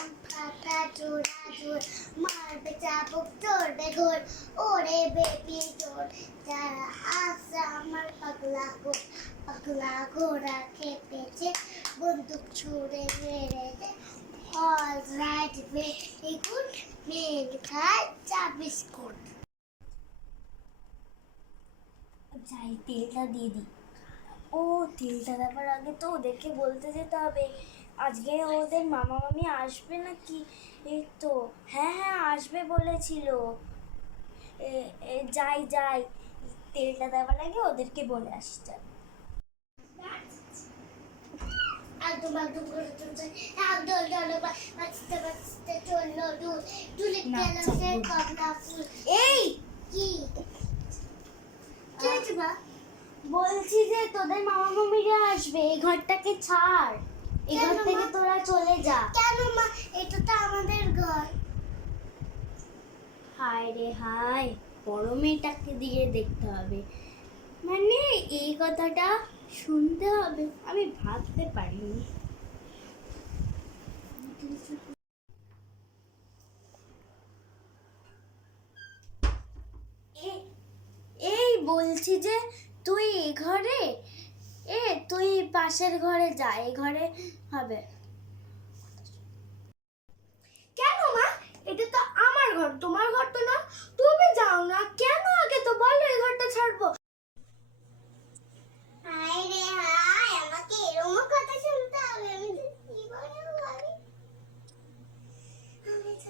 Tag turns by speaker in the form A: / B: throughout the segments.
A: পাতা মেন খায় চা বিস্কুট।
B: যাই, তেলটা দিয়ে দিই। ও, তেলটা দেওয়ার আগে তো ওদেরকে বলতে যেতে হবে। আজকে ওদের মামা মামি আসবে নাকি? এই তো হ্যাঁ হ্যাঁ আসবে বলেছিল। যাই যাই তেলটা দেওয়ার আগে ওদেরকে বলে আসতে এই! কি? বলছি যে তোদের মামা মামিরা আসবে এই ঘরটাকে ছাড়। এই ঘর কেন মা? থেকে তোরা চলে যা।
A: কেন মা? এটা তো আমাদের ঘর।
B: হায় রে হায়, বড় মেয়েটাকে দিয়ে দেখতে হবে। মানে এই কথাটা শুনতে হবে, আমি ভাবতে পারিনি। এই বলছি যে তুই এ ঘরে? এ, তুই পাশের ঘরে যা, এ ঘরে হবে কেন মা এটা তো আমার ঘর তোমার ঘর তো না তুমি যাও না কেন আগে তো বলো এই ঘরটা ছাড়বো
A: হায় রে হায় আমাকে এরকম কথা শুনতে হবে আমি তো জীবনেও ভাবি আমি তো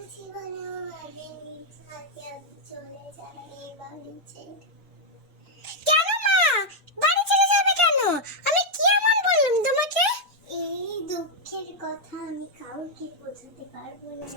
A: জীবনেও ভাবিনি আজকে আমি চলে যাবে এই বাড়ি ছেড়ে
B: কেন মা? বাড়ি ছেড়ে যাবে কেন? আমি কি এমন বললাম তোমাকে?
A: এই দুঃখের কথা আমি কাউকে বোঝাতে পারব না